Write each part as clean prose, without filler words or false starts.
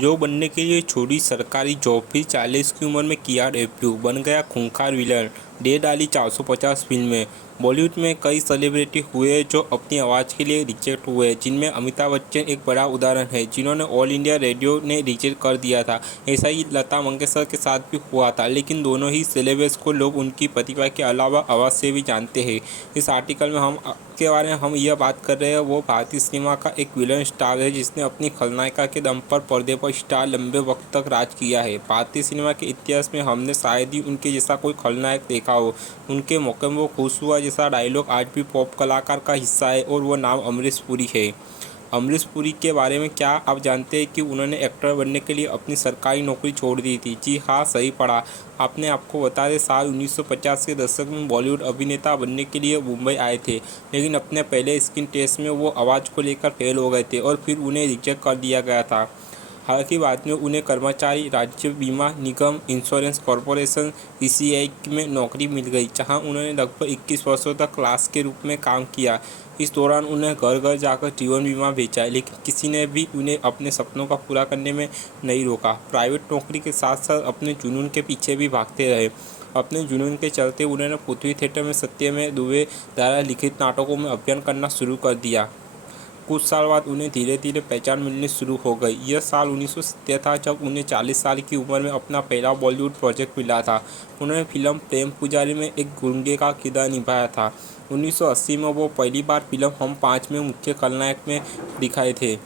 जो बनने के लिए छोड़ी सरकारी जॉब, फिर 40 की उम्र में किया डेब्यू, बन गया खूंखार विलन, दे डाली 450 फिल्में। बॉलीवुड में कई सेलिब्रिटी हुए जो अपनी आवाज़ के लिए रिजेक्ट हुए, जिनमें अमिताभ बच्चन एक बड़ा उदाहरण है, जिन्होंने ऑल इंडिया रेडियो ने रिजेक्ट कर दिया था। ऐसा ही लता मंगेशकर के साथ भी हुआ था, लेकिन दोनों ही सेलिब्रिटीज को लोग उनकी प्रतिभा के अलावा आवाज़ से भी जानते हैं। इस आर्टिकल में हम के बारे में हम यह बात कर रहे हैं, वो भारतीय सिनेमा का एक विलन स्टार है जिसने अपनी खलनायिका के दम पर पर्दे पर स्टार लंबे वक्त तक राज किया है। भारतीय सिनेमा के इतिहास में हमने शायद ही उनके जैसा कोई खलनायक देखा हो। उनके मौके में वो खुश हुआ जैसा डायलॉग आज भी पॉप कलाकार का हिस्सा है, और वो नाम अमरीश पुरी है। अमरीश पुरी के बारे में क्या आप जानते हैं कि उन्होंने एक्टर बनने के लिए अपनी सरकारी नौकरी छोड़ दी थी? जी हाँ, सही पढ़ा आपने। आपको बता दें, साल 1950 के दशक में बॉलीवुड अभिनेता बनने के लिए मुंबई आए थे, लेकिन अपने पहले स्क्रीन टेस्ट में वो आवाज़ को लेकर फेल हो गए थे और फिर उन्हें रिजेक्ट कर दिया गया था। हालांकि बाद में उन्हें कर्मचारी राज्य बीमा निगम इंश्योरेंस कॉरपोरेशन (ईसीआई) में नौकरी मिल गई, जहां उन्होंने लगभग 21 वर्षों तक क्लार्क के रूप में काम किया। इस दौरान उन्हें घर घर जाकर जीवन बीमा बेचा, लेकिन किसी ने भी उन्हें अपने सपनों का पूरा करने में नहीं रोका। प्राइवेट नौकरी के साथ साथ अपने जुनून के पीछे भी भागते रहे। अपने जुनून के चलते उन्होंने पृथ्वी थिएटर में सत्यमेव दुबे द्वारा लिखित नाटकों में अभिनय करना शुरू कर दिया। कुछ साल बाद उन्हें धीरे धीरे पहचान मिलनी शुरू हो गई। यह साल 1970 था जब उन्हें 40 साल की उम्र में अपना पहला बॉलीवुड प्रोजेक्ट मिला था। उन्होंने फिल्म प्रेम पुजारी में एक गुंडे का किरदार निभाया था। 1980 में वो पहली बार फिल्म हम पाँच में मुख्य खलनायक में दिखाए थे।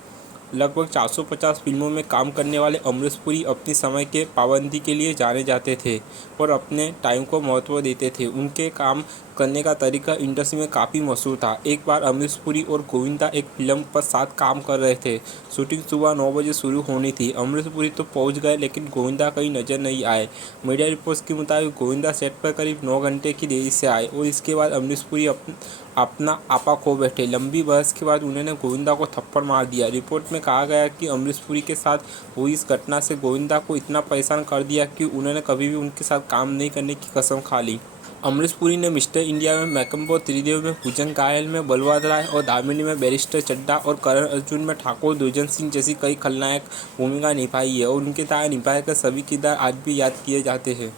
लगभग 450 फिल्मों में काम करने वाले अमरीश पुरी अपनी समय के पाबंदी के लिए जाने जाते थे और अपने टाइम को महत्व देते थे। उनके काम करने का तरीका इंडस्ट्री में काफ़ी मशहूर था। एक बार अमरीश पुरी और गोविंदा एक फिल्म पर साथ काम कर रहे थे। शूटिंग सुबह 9 बजे शुरू होनी थी। अमरीश पुरी तो पहुंच गए, लेकिन गोविंदा कहीं नज़र नहीं आए। मीडिया रिपोर्ट्स के मुताबिक गोविंदा सेट पर करीब 9 घंटे की देरी से आए और इसके बाद अमरीश पुरी अपना आपा खो बैठे। लंबी बहस के बाद उन्होंने गोविंदा को थप्पड़ मार दिया। रिपोर्ट में कहा गया कि अमरीश पुरी के साथ हुई इस घटना से गोविंदा को इतना परेशान कर दिया कि उन्होंने कभी भी उनके साथ काम नहीं करने की कसम खा ली। अमरीश पुरी ने मिस्टर इंडिया में मैकम्बो, त्रिदेव में पूजन घायल में बलवंत राय और दामिनी में बैरिस्टर चड्ढा और करण अर्जुन में ठाकुर दुर्जन सिंह जैसी कई खलनायक भूमिका निभाई है, और उनके द्वारा निभाए गए सभी किरदार आज भी याद किए जाते हैं।